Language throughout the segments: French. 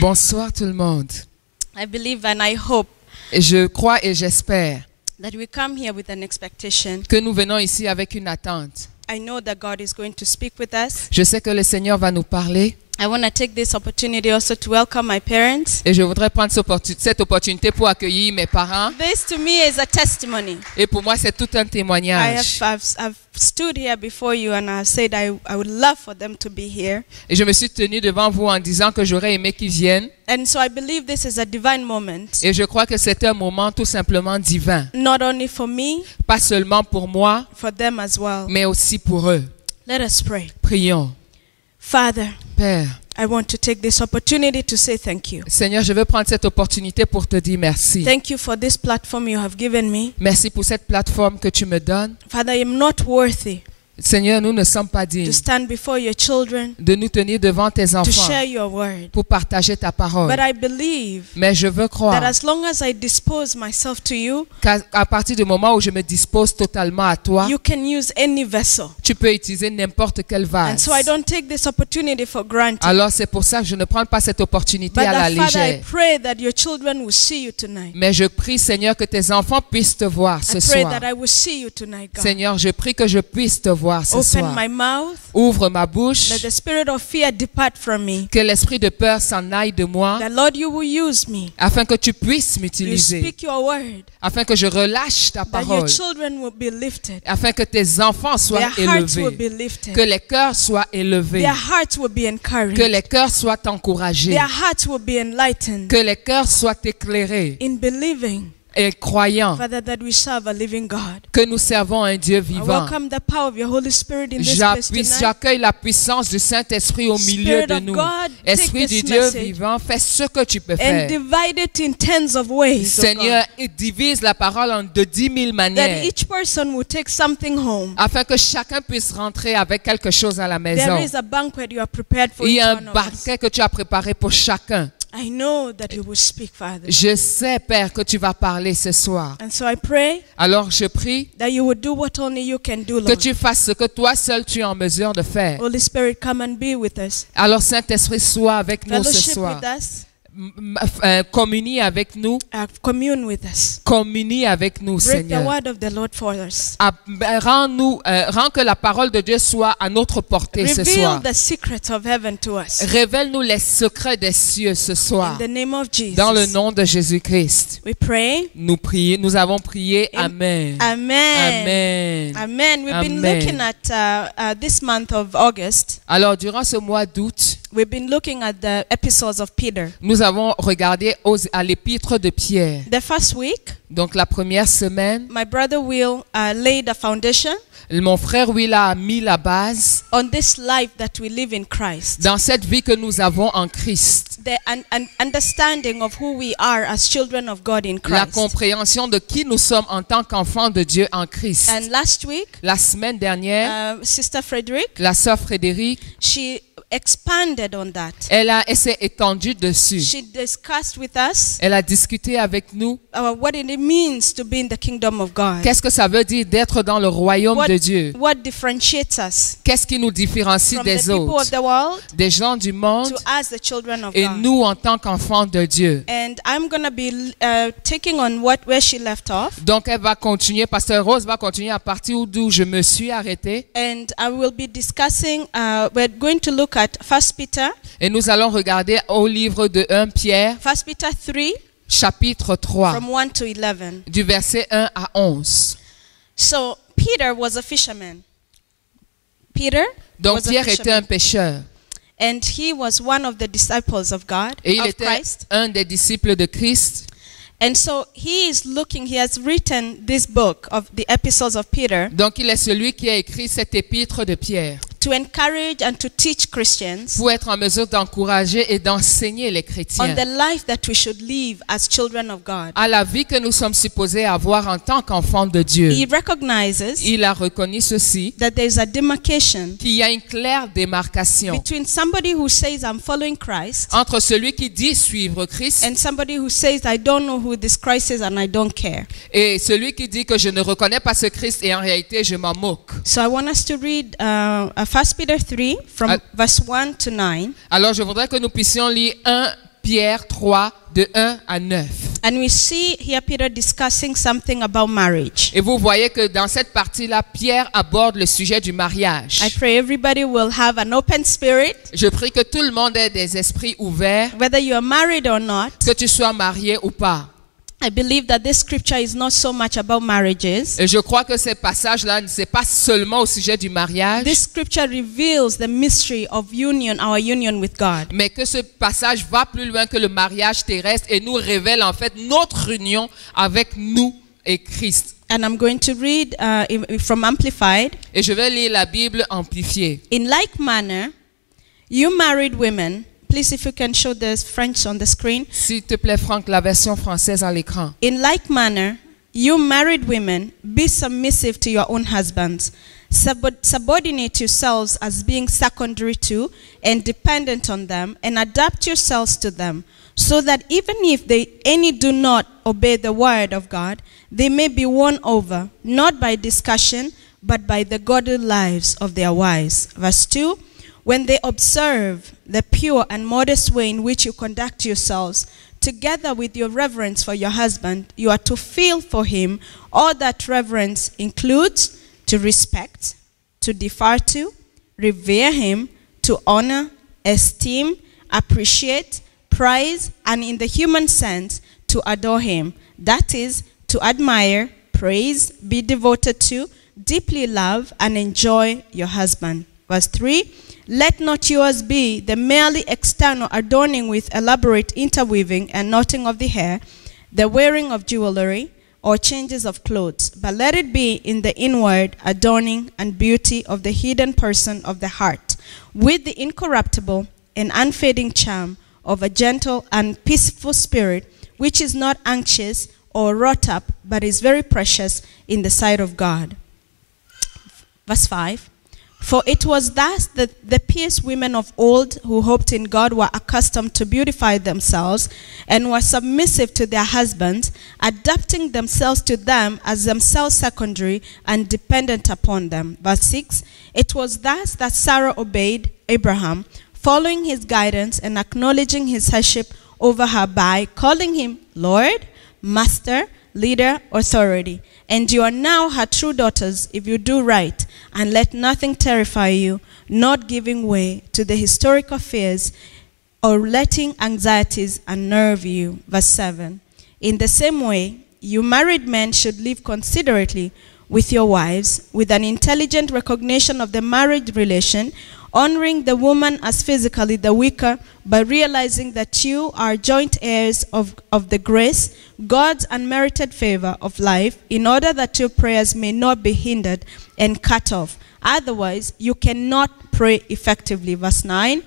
Bonsoir tout le monde. I believe and I hope Et je crois et j'espère that we come here with an expectation. que nous venons ici avec une attente. I know that God is going to speak with us. Je sais que le Seigneur va nous parler I want to take this opportunity also to welcome my parents. et je voudrais prendre cette opportunité pour accueillir mes parents. This to me is a testimony. Et pour moi, c'est tout un témoignage. I've stood here before you and I said I would love for them to be here. Et je me suis tenue devant vous en disant que j'aurais aimé qu'ils viennent. And so I believe this is a divine moment. Et je crois que c'est un moment tout simplement divin. Not only for me, Pas seulement pour moi, for them as well. mais aussi pour eux. Let us pray. Prions. Father, Père, I want to take this opportunity to say thank you. Seigneur, je veux prendre cette opportunité pour te dire merci. Thank you for this platform you have given me. Merci pour cette plateforme que tu me donnes. Father, I am not worthy Seigneur, nous ne sommes pas dignes to stand before your children de nous tenir devant tes to enfants share your word. pour partager ta parole. But I believe Mais je veux that croire as long as I dispose myself to you, qu'à partir du moment où je me dispose totalement à toi, you can use any vessel. tu peux utiliser n'importe quelle And vase. so I don't take this opportunity for granted. Alors c'est pour ça que je ne prends pas cette opportunité But à la that, Father, I légère. pray that your children will see you tonight. Mais je prie, Seigneur, que tes enfants puissent te voir ce I pray soir. that I will see you tonight, God. Seigneur, je prie que je puisse te voir ce Open soir. my mouth. Ouvre ma bouche, Let the spirit of fear depart from me. que l'esprit de peur s'en aille de moi, That, Lord, you will use me. afin que tu puisses You m'utiliser, speak your word. afin que je relâche ta That your parole, children will be lifted. afin que tes enfants soient Their hearts will élevés, be lifted. que les cœurs soient élevés, Their hearts will be encouraged. que les cœurs soient encouragés, Their hearts will be enlightened que les cœurs soient éclairés in believing, et croyants Father, that we serve a living God. que nous servons un Dieu I vivant. welcome the power of your Holy Spirit in this place tonight. J'accueille la puissance du Saint-Esprit au milieu Spirit de of nous. God, take Esprit this du Dieu message vivant, fais ce que tu peux and faire. divide it in tens of ways, oh Seigneur, God, et divise la parole en de 10 000 that manières, each person will take something home. afin que chacun puisse rentrer avec quelque chose à la There maison. is a banquet you have prepared for Il y each a un one of us. banquet que tu as préparé pour chacun. I know that you will speak, Father. Je sais, Père, que tu vas parler ce soir. And so I pray Alors je prie that you will do what only you can do, que Lord. tu fasses ce que toi seul tu es en mesure de faire. Holy Spirit, come and be with us. Alors Saint-Esprit, sois avec nous ce Fellowship soir. with us. Communie avec nous. Commune with us. Communie avec nous, Break the Seigneur. word of the Lord for us. Rends que la parole de Dieu soit à notre portée ce Reveal soir. the secrets of heaven to us. Révèle-nous les secrets des cieux ce In soir. the name of Jesus. Dans le nom de Jésus-Christ. We pray. Nous avons prié. Amen. Amen. Amen. Amen. We've been Amen. looking at this month of August. Alors, durant ce mois d'août, We've been looking at the epistles of Peter. nous avons regardé à l'épître de Pierre. The first week, Donc, la première semaine, my brother Will laid a foundation mon frère Will a mis la base on this life that we live in Christ. dans cette vie que nous avons en Christ. The an understanding of who we are as children of God in La Christ. compréhension de qui nous sommes en tant qu'enfants de Dieu en Christ. And last week, La semaine dernière, Sister Frederick, la sœur Frédéric, she expanded on that. elle s'est étendue dessus. She discussed with us Elle a discuté avec nous. what it means to be in the kingdom of God. Qu'est-ce que ça veut dire d'être dans le royaume de Dieu? What differentiates us Qu'est-ce qui nous différencie from the des people of autres? the world Des gens du monde to us, the children of et God. nous en tant qu'enfants de Dieu. And I'm going to be taking on where she left off. Donc elle va continuer, Pasteur Rose va continuer à partir d'où je me suis arrêté. And I will be discussing, we're going to look at 1 Peter. Et nous allons regarder au livre de 1 Pierre, 1 Peter 3, chapitre 3, from 1 to 11. du verset 1 à 11. So Peter was a fisherman. Peter Donc was a Pierre était un fisherman. pêcheur. And he was one of the disciples of God, Et il of était Christ. un des disciples de Christ. And so he has written this book of the epistles of Peter Donc il est celui qui a écrit cette épître de Pierre to encourage and to teach Christians pour être en mesure d'encourager et d'enseigner les on chrétiens the life that we should live as children of God. à la vie que nous sommes supposés avoir en tant qu'enfants de Dieu. He recognizes Il a reconnu ceci, that there is a demarcation qu'il y a une claire démarcation between somebody who says I'm following Christ entre celui qui dit suivre Christ and somebody who says I don't know who this Christ is and I don't care. et celui qui dit que je ne reconnais pas ce Christ et en réalité je m'en moque. So I want us to read a 1 Peter 3 from Al- verse 1 to 9. Alors, je voudrais que nous puissions lire 1 Pierre 3, de 1 à 9. And we see here Peter discussing something about marriage. Et vous voyez que dans cette partie-là, Pierre aborde le sujet du mariage. I pray everybody will have an open spirit, Je prie que tout le monde ait des esprits ouverts, whether you are married or not. que tu sois marié ou pas. I believe that this scripture is not so much about marriages. Et je crois que ces passages-là, ce n'est pas seulement au sujet du mariage, This scripture reveals the mystery of union, our union with God. mais que ce passage va plus loin que le mariage terrestre et nous révèle en fait notre union avec nous et Christ. And I'm going to read from Amplified. Et je vais lire la Bible amplifiée. In like manner, you married women, please if you can show the French on the screen. S'il te plaît, Franck, la version française à l'écran. In like manner, you married women, be submissive to your own husbands. Subordinate yourselves as being secondary to and dependent on them, and adapt yourselves to them, so that even if any do not obey the word of God, they may be won over, not by discussion, but by the godly lives of their wives. Verse 2, when they observe the pure and modest way in which you conduct yourselves, together with your reverence for your husband, you are to feel for him all that reverence includes: to respect, to defer to, revere him, to honor, esteem, appreciate, praise, and in the human sense, to adore him. That is, to admire, praise, be devoted to, deeply love, and enjoy your husband. Verse 3, let not yours be the merely external adorning with elaborate interweaving and knotting of the hair, the wearing of jewelry, or changes of clothes, but let it be in the inward adorning and beauty of the hidden person of the heart, with the incorruptible and unfading charm of a gentle and peaceful spirit, which is not anxious or wrought up, but is very precious in the sight of God. Verse 5, for it was thus that the pious women of old who hoped in God were accustomed to beautify themselves and were submissive to their husbands, adapting themselves to them as themselves secondary and dependent upon them. Verse 6, it was thus that Sarah obeyed Abraham, following his guidance and acknowledging his headship over her by calling him Lord, Master, Leader, Authority. And you are now her true daughters if you do right, and let nothing terrify you, not giving way to the historical fears or letting anxieties unnerve you. Verse 7, in the same way, you married men should live considerately with your wives, with an intelligent recognition of the marriage relation, honoring the woman as physically the weaker, but realizing that you are joint heirs of the grace, God's unmerited favor of life, in order that your prayers may not be hindered and cut off. Otherwise, you cannot pray effectively. Verse 9,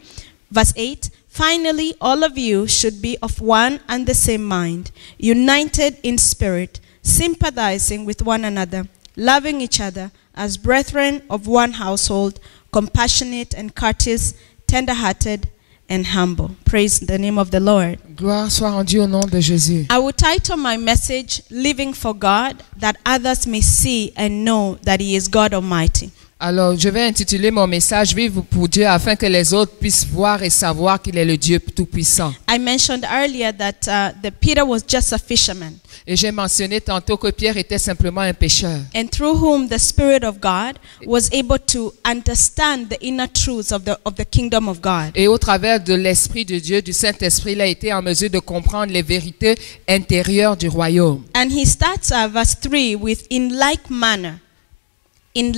verse 8, finally, all of you should be of one and the same mind, united in spirit, sympathizing with one another, loving each other as brethren of one household, compassionate and courteous, tender-hearted and humble. Praise the name of the Lord. Gloire soit rendue au nom de Jésus. I will title my message, Living for God, that others may see and know that He is God Almighty. Alors, je vais intituler mon message « Vivre pour Dieu » afin que les autres puissent voir et savoir qu'il est le Dieu Tout-Puissant. I mentioned earlier that Peter was just a fisherman, Et j'ai mentionné tantôt que Pierre était simplement un pécheur. and through whom the Spirit of God was able to understand the inner truths of the kingdom of God. Et au travers de l'Esprit de Dieu, du Saint-Esprit, il a été en mesure de comprendre les vérités intérieures du royaume. And he starts verse 3 with in like manner. In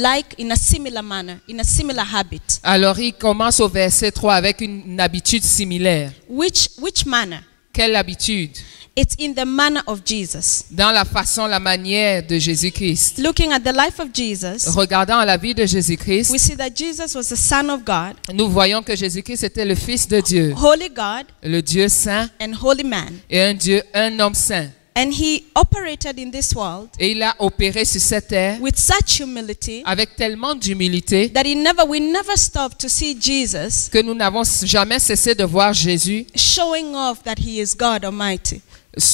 a similar manner, in a similar habit. Alors, il commence au verset 3 avec une habitude similaire. Which manner? Quelle habitude? It's in the manner of Jesus. Dans la façon, la manière de Jésus-Christ. Looking at the life of Jesus, Regardant la vie de Jésus-Christ, we see that Jesus was the Son of God, nous voyons que Jésus-Christ était le Fils de Dieu, holy God, le Dieu saint and holy man. et un homme saint. And he operated in this world Et il a opéré sur cette terre with such humility avec tellement d'humilité that we never stopped to see Jesus que nous n'avons jamais cessé de voir Jésus showing off that he is God Almighty.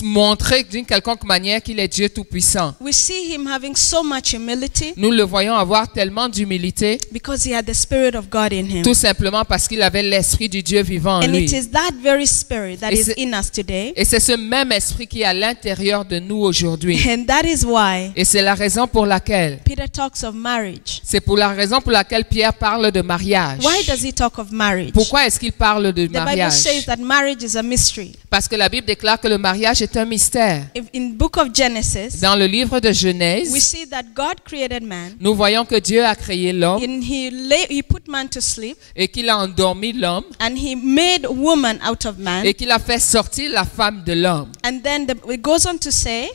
montrer d'une quelconque manière qu'il est Dieu Tout-Puissant. We see him having so much humility Nous le voyons avoir tellement d'humilité, because he had the Spirit of God in him. tout simplement parce qu'il avait l'Esprit du Dieu vivant en And lui. it is that very Spirit that Et is c'est- in us today. Et c'est ce même esprit qui est à l'intérieur de nous aujourd'hui. And that is why Et c'est la raison pour laquelle, Peter talks of marriage. c'est pour la raison pour laquelle Pierre parle de mariage. Why does he talk of marriage? Pourquoi est-ce qu'il parle de The Bible mariage? says that marriage is a mystery. Parce que la Bible déclare que le mariage est un mystère. In book of Genesis, Dans le livre de we Genèse, see that God created man nous voyons que Dieu a créé l'homme and he put man to sleep et qu'il a endormi l'homme and he made woman out of man. et qu'il a fait sortir la femme de l'homme. And then it goes on to say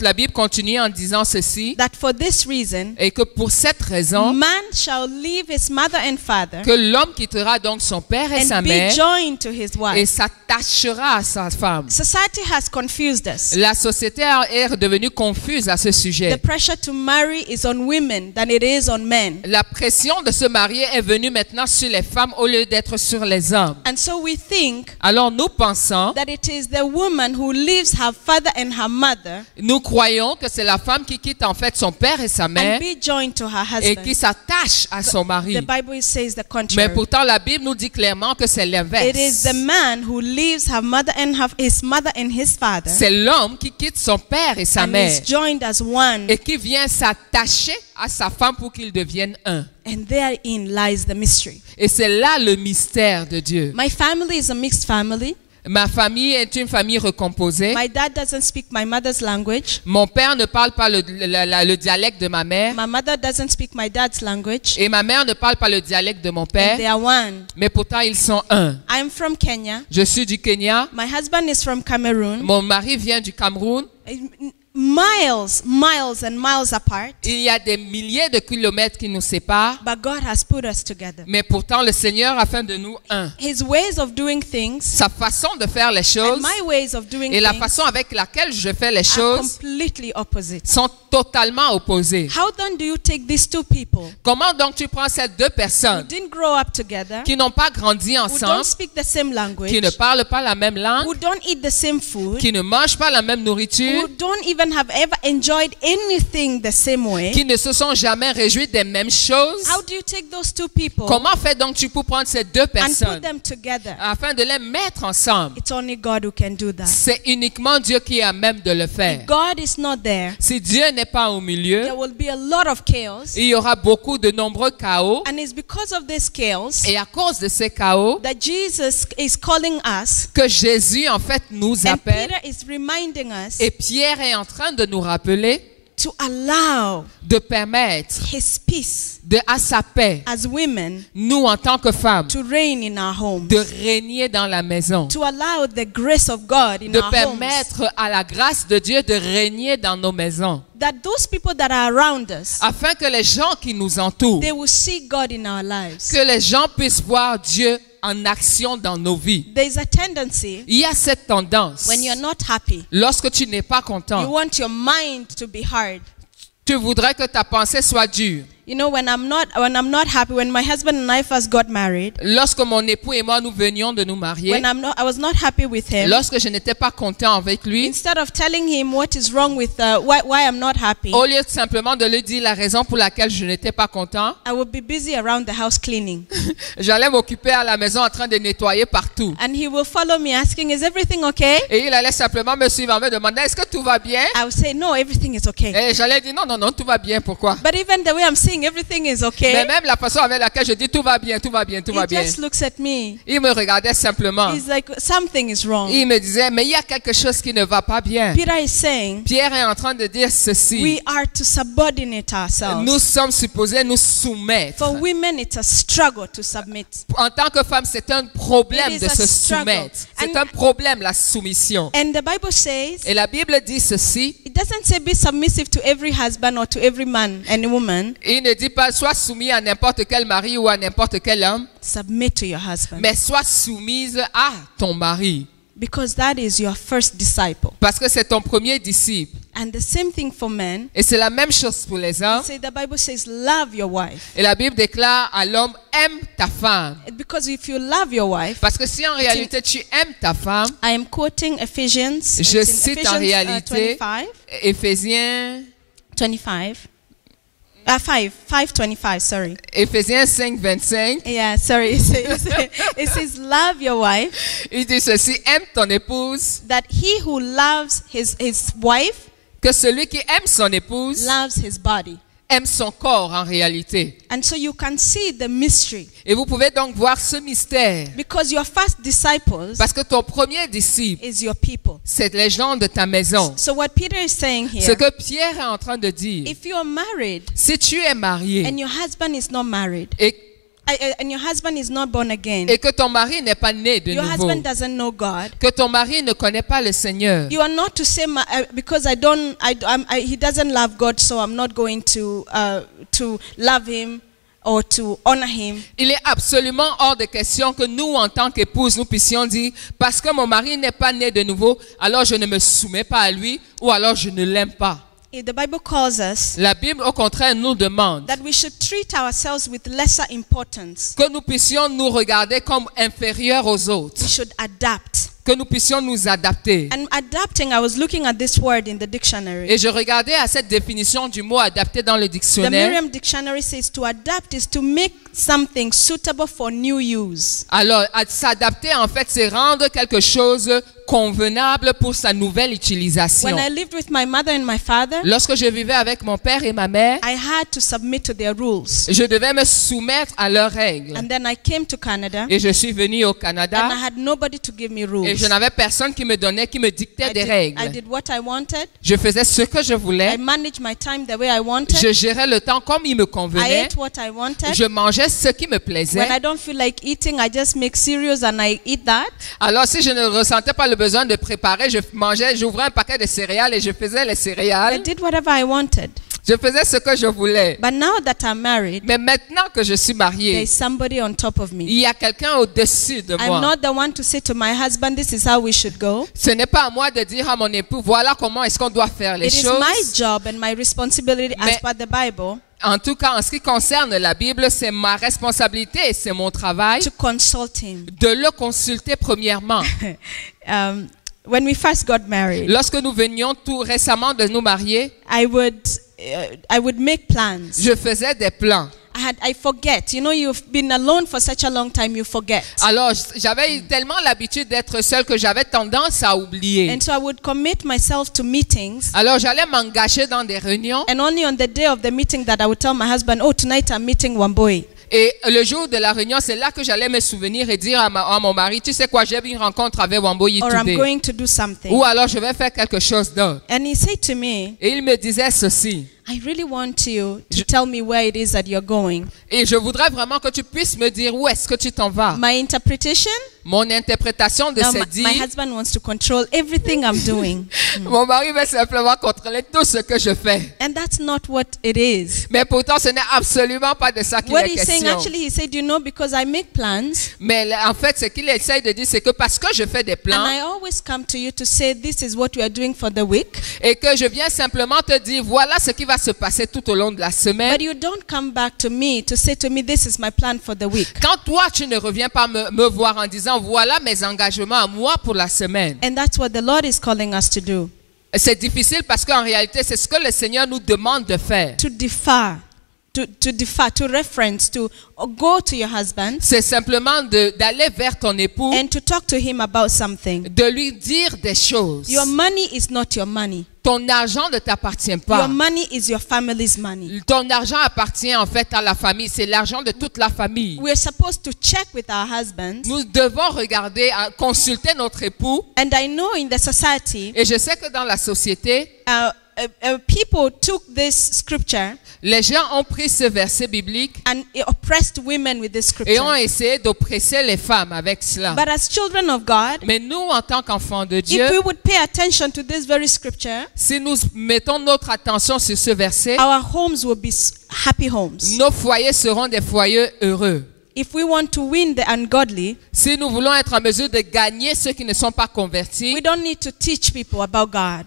La Bible continue en disant ceci, that for this reason, et que pour cette raison, man shall leave his mother and father que l'homme quittera donc son père et sa and be mère joined to his et wife. s'attachera à sa femme. Society has confused us. La société est devenue confuse à ce The sujet. pressure to marry is on women than it is on men. La pression de se marier est venue maintenant sur les femmes au lieu d'être sur les hommes. And so we think Alors nous pensons, that it is the woman who leaves her father and her mother nous croyons que c'est la femme qui quitte en fait son père et sa mère and be joined to her et qui husband. s'attache à son mari. The Bible says the Mais contrary. pourtant la Bible nous dit clairement que c'est It is l'inverse. the man who leaves her mother and his mother and his father C'est l'homme qui quitte son père et sa and mère is joined as one. et qui vient s'attacher à sa femme pour qu'ils deviennent un. And therein lies the mystery. Et c'est là le mystère de Dieu. My family is a mixed family. Ma famille est une famille recomposée. My dad doesn't speak my mother's language. Mon père ne parle pas le dialecte de ma mère My mother doesn't speak my dad's language. et ma mère ne parle pas le dialecte de mon And père, they are one. mais pourtant ils sont un. I'm from Kenya. Je suis du Kenya, My husband is from Cameroon. mon mari vient du Cameroun. Miles and miles apart. Il y a des milliers de kilomètres qui nous séparent, But God has put us together. mais pourtant le Seigneur a fait de nous un. His ways of doing things Sa façon de faire les and choses my ways of doing et la things façon avec laquelle je fais les are choses completely opposite. sont totalement opposées. How then do you take these two people Comment donc tu prends ces deux who personnes didn't grow up together, qui n'ont pas grandi who ensemble, don't speak the same language, qui ne parlent pas la même langue, who don't eat the same food, qui ne mangent pas la même nourriture, who don't even have ever enjoyed anything the same way? qui ne se sont jamais réjouis des mêmes choses? How do you take those two people Comment fais donc tu pour prendre ces deux and put personnes them together? afin de les mettre ensemble? It's only God who can do that. C'est uniquement Dieu qui est à même de le faire. If God is not there, Si Dieu n'est pas au milieu, there will be a lot of chaos. il y aura beaucoup de nombreux chaos. And it's because of this chaos Et à cause de ces chaos, that Jesus is calling us, que Jésus en fait nous and appelle. Peter is reminding us Et Pierre est en train de nous rappeler to allow de permettre his peace à sa paix, as women nous en tant que femmes, to reign in our homes, de régner dans la maison, to allow the grace of God in de our homes, permettre à la grâce de Dieu de régner dans nos maisons, that those people that are around us, afin que les gens qui nous entourent, they will see God in our lives. que les gens puissent voir Dieu en action dans nos vies. There's a tendency Il y a cette tendance, when you're not happy, lorsque tu n'es pas you content, want your mind to be hard. tu voudrais que ta pensée soit dure. You know, when I'm not happy, when my husband and I first got married, Lorsque mon époux et moi nous venions de nous marier, I was not happy with him. lorsque je n'étais pas content avec lui, Instead of telling him what is wrong with why I'm not happy, au lieu simplement de lui dire la raison pour laquelle je n'étais pas content, I would be busy around the house cleaning. j'allais m'occuper à la maison en train de nettoyer partout. And he will follow me asking, is everything okay? Et il allait simplement me suivre en me demander, est-ce que tout va bien? I would say, no, everything is okay. Et j'allais dire, non, non, non, tout va bien, pourquoi? But even the way I'm saying everything is Mais okay, même la façon avec laquelle je dis tout va bien, tout va bien, tout va he bien. just looks at me. Il me regardait simplement. He's like, something is wrong. Il me disait, mais il y a quelque chose qui ne va pas bien. Peter is saying, Pierre est en train de dire ceci. we are to subordinate ourselves. Nous sommes supposés nous soumettre. For women, it's a struggle to submit. En tant que femme, c'est un problème It is de a se struggle. soumettre. C'est And- un problème, la soumission. And the Bible says, Et la Bible dit ceci. it doesn't say be submissive to every husband or to every man and woman. Il ne dit pas sois soumis à n'importe quel mari ou à n'importe quel homme, Submit to your husband. mais sois soumise à ton mari. Because that is your first disciple. Parce que c'est ton premier disciple. And the same thing for men. Et c'est la même chose pour les hommes. The Bible says, love your wife. Et la Bible déclare à l'homme, aime ta femme. Because if you love your wife, Parce que si en réalité tu aimes ta femme, I am quoting Ephesians. je cite en réalité 25. Éphésiens 25. 5:25, sorry. Éphésiens 5, 25. Yeah, sorry. It says, love your wife, Il dit ceci, aime ton épouse, that he who loves his wife que celui qui aime son épouse loves his body. aime son corps en réalité. And so you can see the mystery. Et vous pouvez donc voir ce mystère. Because your first disciples Parce que ton premier disciple, is your people. c'est les gens de ta maison. So what Peter is saying Ce here, que Pierre est en train de dire, if you are married si tu es marié and your husband is not married, et and your husband is not born again, que ton mari n'est pas né de your nouveau, husband doesn't know God, que ton mari ne connaît pas le Seigneur, you are not to say, because he doesn't love God, so I'm not going to love him or to honor him. il est absolument hors de question que nous, en tant qu'épouse, nous puissions dire, parce que mon mari n'est pas né de nouveau, alors je ne me soumets pas à lui, ou alors je ne l'aime pas. The Bible calls us La Bible, au contraire, nous demande that we should treat ourselves with lesser importance. que nous puissions nous regarder comme inférieurs aux autres, We should adapt. que nous puissions nous adapter. And adapting, I was looking at this word in the dictionary. Et je regardais à cette définition du mot adapté dans le The dictionnaire. Merriam Dictionary says to adapt is to make something suitable for new use. Alors, s'adapter, en fait, c'est rendre quelque chose convenable pour sa nouvelle utilisation. When I lived with my mother and my father, Lorsque je vivais avec mon père et ma mère, I had to submit to their rules. je devais me soumettre à leurs règles. And then I came to Canada, Et je suis venue au and Canada I had nobody to give me et rules. je n'avais personne qui me donnait, qui me dictait des I règles. did what I wanted. Je faisais ce que je I voulais. managed my time the way I wanted. Je gérais le temps comme il me I convenait. ate what I wanted. Je mangeais ce qui me plaisait. When I don't feel like eating, I just make cereals and I eat that. Alors, si je ne ressentais pas le besoin de préparer, je mangeais, j'ouvrais un paquet de céréales et je faisais les I céréales. did whatever I wanted. Je faisais ce que je voulais. But now that I'm married, Mais maintenant que je suis there mariée, is somebody on top of me. il y a quelqu'un au-dessus de I'm moi. not the one to say to my husband, this is how we should go. Ce n'est pas à moi de dire à mon époux, voilà comment est-ce qu'on doit faire les It is choses. my job and my responsibility as Mais- per the Bible En tout cas, en ce qui concerne la Bible, c'est ma responsabilité et c'est mon travail to consult him. de le consulter premièrement. When we first got married, Lorsque nous venions tout récemment de nous marier, I would make plans. je faisais des plans. I forget. You know, you've been alone for such a long time, you forget. Alors, j'avais eu tellement l'habitude d'être seule que j'avais tendance à oublier. And so I would commit myself to meetings. Alors, j'allais m'engager dans des réunions. And only on the day of the meeting that I would tell my husband, oh, tonight I'm meeting Wamboi. Et le jour de la réunion, c'est là que j'allais me souvenir et dire à mon mari, tu sais quoi, j'ai une rencontre avec Wamboyi Or I'm today. going to do something. Ou alors, je vais faire quelque chose d'autre. And he said to me, Et il me disait ceci. I really want you to tell me where it is that you're going. Et je voudrais vraiment que tu puisses me dire où est-ce que tu t'en vas. My interpretation, Mon interprétation de now ces my dits, husband wants to control everything I'm doing. mon mari va simplement contrôler tout ce que je fais. And that's not what it is. Mais pourtant, ce n'est absolument pas de ça qu'il What est he's saying, question. actually, he said, you know, because I make plans, Mais en fait, ce qu'il essaye de dire, c'est que parce que je fais des and plans I always come to you to say, this is what we are doing for the week, et que je viens simplement te dire, voilà ce qui va se passer tout au long de la semaine. but you don't come back to me to say to me, this is my plan for the week. Quand toi, tu ne reviens pas me voir en disant, voilà mes engagements à moi pour la semaine. And that's what the Lord is calling us to do, C'est difficile parce qu'en réalité, c'est ce que le Seigneur nous demande de faire. to defer, to reference, to go to your husband C'est simplement d'aller vers ton époux, and to talk to him about something. de lui dire des choses. Your money is not your money. Ton argent ne t'appartient Your pas. money is your family's money. Ton argent appartient en fait à la famille. C'est l'argent de toute la famille. We're supposed to check with our husbands. Nous devons regarder, consulter notre époux. And I know in the society, Et je sais que dans la société, people took this scripture les gens ont pris ce verset biblique and oppressed women with this et ont scripture. essayé d'oppresser les femmes avec cela. But as children of God, Mais nous, en tant qu'enfants de Dieu, if we would pay attention to this very scripture, si nous mettons notre attention sur ce verset, our homes will be happy homes. nos foyers seront des foyers heureux. If we want to win the ungodly, Si nous voulons être en mesure de gagner ceux qui ne sont pas convertis, we don't need to teach people about God.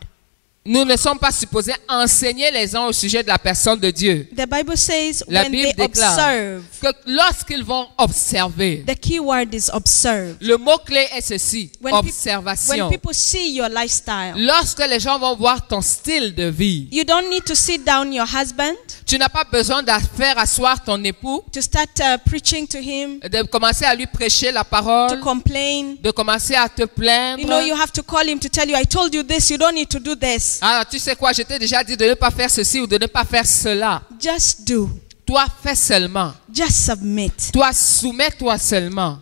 Nous ne sommes pas supposés enseigner les uns au sujet de la personne de Dieu. The Bible says La when Bible they déclare observe, que lorsqu'ils vont observer, the key word is observe. le mot-clé est ceci, When observation. people see your lifestyle, Lorsque les gens vont voir ton style de vie, you don't need to sit down your husband tu n'as pas besoin de faire asseoir ton époux, to start preaching to him, de commencer à lui prêcher la to parole, complain. de commencer à te You plaindre. know, you have to call him to tell you, I told you this, you don't need to do this. Ah, tu sais quoi, je t'ai déjà dit de ne pas faire ceci ou de ne pas faire cela. Just do. Toi, fais seulement. Just submit. Toi, soumets-toi seulement.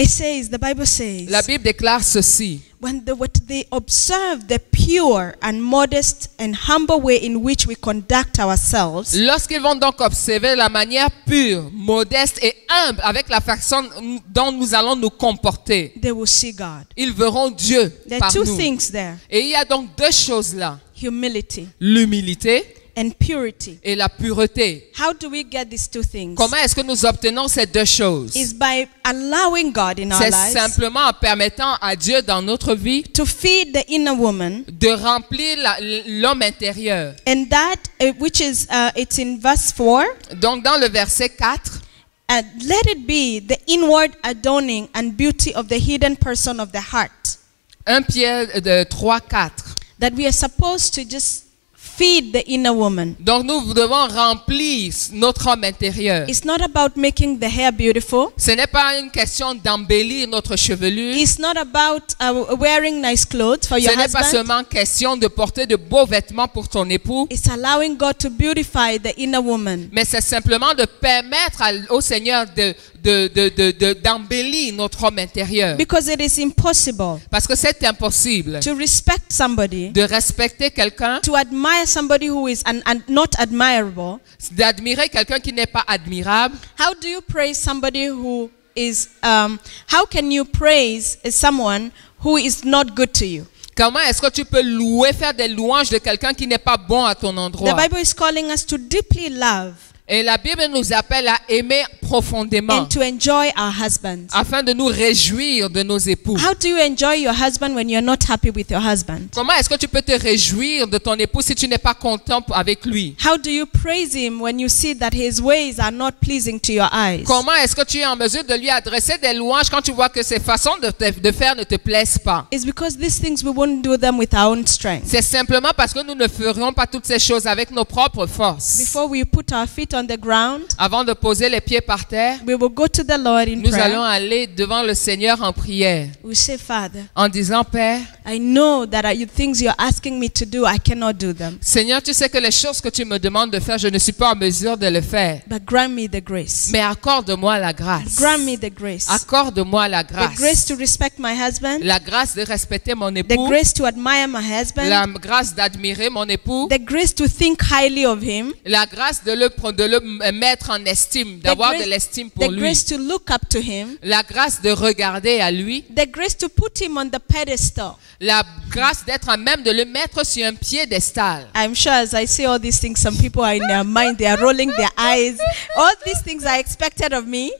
It says, the Bible says, La Bible déclare ceci. when they observe the pure and modest and humble way in which we conduct ourselves, Lorsqu'ils vont donc observer la manière pure, modeste et humble avec la façon dont nous allons nous comporter, they will see God. ils verront Dieu There par are two nous. things there, Et il y a donc deux choses là, humility l'humilité and purity. et la pureté. How do we get these two things? Comment est-ce que nous obtenons ces deux choses? Is by allowing God in our C'est lives simplement en permettant à Dieu dans notre vie to feed the inner woman, de remplir l'homme intérieur. and that which is it's in verse 4. Donc dans le verset 4, Let it be the inward adorning and beauty of the hidden person of the heart, 1 Pierre de 3, 4. that we are supposed to just feed the inner woman. Donc nous devons remplir notre homme intérieur. It's not about making the hair beautiful. Ce n'est pas une question d'embellir notre chevelure. It's not about wearing nice clothes for your Ce n'est pas husband. seulement question de porter de beaux vêtements pour ton époux. It's allowing God to beautify the inner woman. Mais c'est simplement de permettre au Seigneur d'embellir notre homme intérieur. Because it is impossible Parce que c'est impossible to respect somebody, de respecter quelqu'un, to admire somebody who is not admirable. d'admirer quelqu'un qui n'est pas admirable. How do you praise somebody who is, how can you praise someone who is not good to you? Comment est-ce que tu peux faire des louanges de quelqu'un qui n'est pas bon à ton endroit? The Bible is calling us to deeply love Et la Bible nous appelle à aimer profondément and to enjoy our husbands. afin de nous réjouir de nos époux. How do you enjoy your husband when you're not happy with your husband? Comment est-ce que tu peux te réjouir de ton époux si tu n'es pas content avec lui? How do you praise him when you see that his ways are not pleasing to your eyes? Comment est-ce que tu es en mesure de lui adresser des louanges quand tu vois que ses façons de faire ne te plaisent pas? It's because these things we won't do them with our own strength. C'est simplement parce que nous ne ferions pas toutes ces choses avec nos propres forces. Before we put our feet on the ground, Avant de poser les pieds par terre, we will go to the Lord in nous allons prayer. aller devant le Seigneur en prière We say, Father, en disant, Père, I know that things you're asking me to do, I cannot do them. Seigneur, tu sais que les choses que tu me demandes de faire, je ne suis pas en mesure de le faire. But grant me the grace. Mais accorde-moi la grâce. Grant me the grace. Accorde-moi la The grace grâce. to respect my husband. La grâce de respecter mon The époux. grace to admire my husband. La grâce d'admirer mon époux. The grace to think highly of him. La grâce de le mettre en estime, d'avoir de l'estime pour The lui. grace to look up to him. La grâce de regarder à lui. The grace to put him on the pedestal. La grâce d'être à même de le mettre sur un piédestal. I'm sure as I say all these things, some people are in their mind, they are rolling their eyes. All these things are expected of me.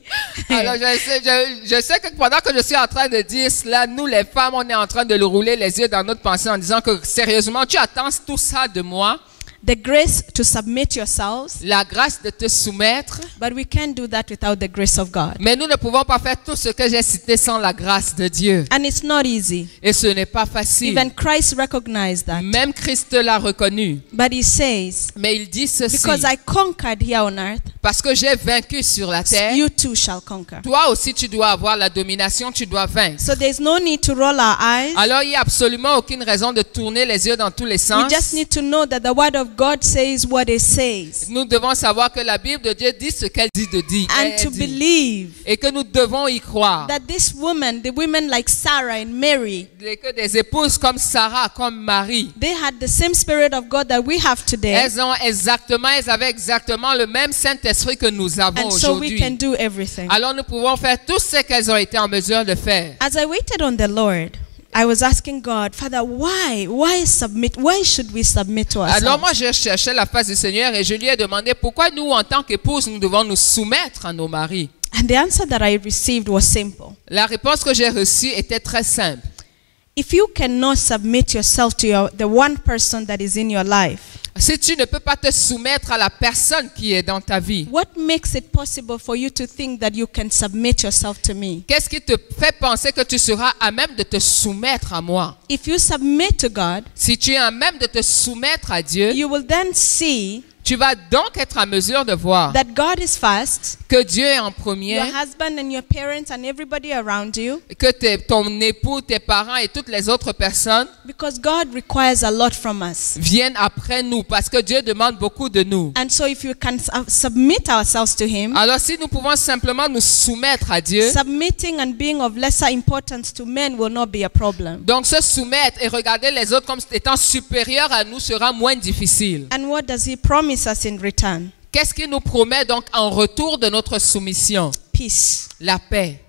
Alors je sais que pendant que je suis en train de dire cela, nous les femmes, on est en train de le rouler les yeux dans notre pensée en disant que sérieusement, tu attends tout ça de moi. The grace to submit yourselves, La grâce de te soumettre. but we can't do that without the grace of God. Mais nous ne pouvons pas faire tout ce que j'ai cité sans la grâce de Dieu. And it's not easy. Et ce n'est pas facile. Even Christ recognized that. Même Christ l'a reconnu. But he says, Mais il dit ceci. because I conquered here on earth, Parce que j'ai vaincu sur la terre, you too shall conquer. toi aussi tu dois avoir la domination, tu dois vaincre. So there's no need to roll our eyes. Alors il n'y a absolument aucune raison de tourner les yeux dans tous les We sens. just need to know that the word of God says what it says. Nous devons savoir que la Bible de Dieu dit ce qu'elle dit de dire. And to believe Et que nous devons y croire. that this woman, the women like Sarah and Mary, Et que des épouses comme Sarah, comme Marie, they had the same spirit of God that we have today. elles avaient exactement le même Saint-Esprit que nous avons And so we aujourd'hui. can do everything. Alors nous pouvons faire tout ce qu'elles ont été en mesure de faire. As I waited on the Lord, I was asking God, Father, why submit? Why should we submit to Alors ourselves? moi je cherchais la face du Seigneur et je lui ai demandé pourquoi nous en tant qu'épouses nous devons nous soumettre à nos maris. And the answer that I received was simple. La réponse que j'ai reçue était très simple. if you cannot submit yourself to the one person that is in your life, Si tu ne peux pas te soumettre à la personne qui est dans ta vie, what makes it possible for you to think that you can submit yourself to me? qu'est-ce qui te fait penser que tu seras à même de te soumettre à moi? If you submit to God, Si tu es à même de te soumettre à Dieu, you will then see tu vas donc être à mesure de voir that God is first, que Dieu est en premier, your husband and your parents and everybody around you, que ton époux, tes parents et toutes les autres personnes because God requires a lot from us. viennent après nous parce que Dieu demande beaucoup de nous. And so if you can submit ourselves to Him, Alors si nous pouvons simplement nous soumettre à Dieu, submitting and being of lesser importance to men will not be a problem. donc se soumettre et regarder les autres comme étant supérieurs à nous sera moins difficile. And what does He promise us in return? Qu'est-ce qu'il nous promet donc en retour de notre soumission? Peace. La paix.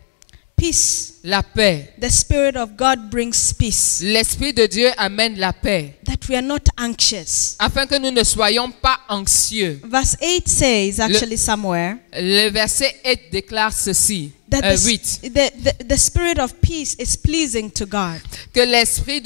Peace. La paix. The Spirit of God brings peace. L'Esprit de Dieu amène la paix, That we are not anxious. afin que nous ne soyons pas anxieux. Verse 8 says, actually somewhere, Le verset 8 déclare ceci. that 8. the Spirit of peace is pleasing to God. Que l'esprit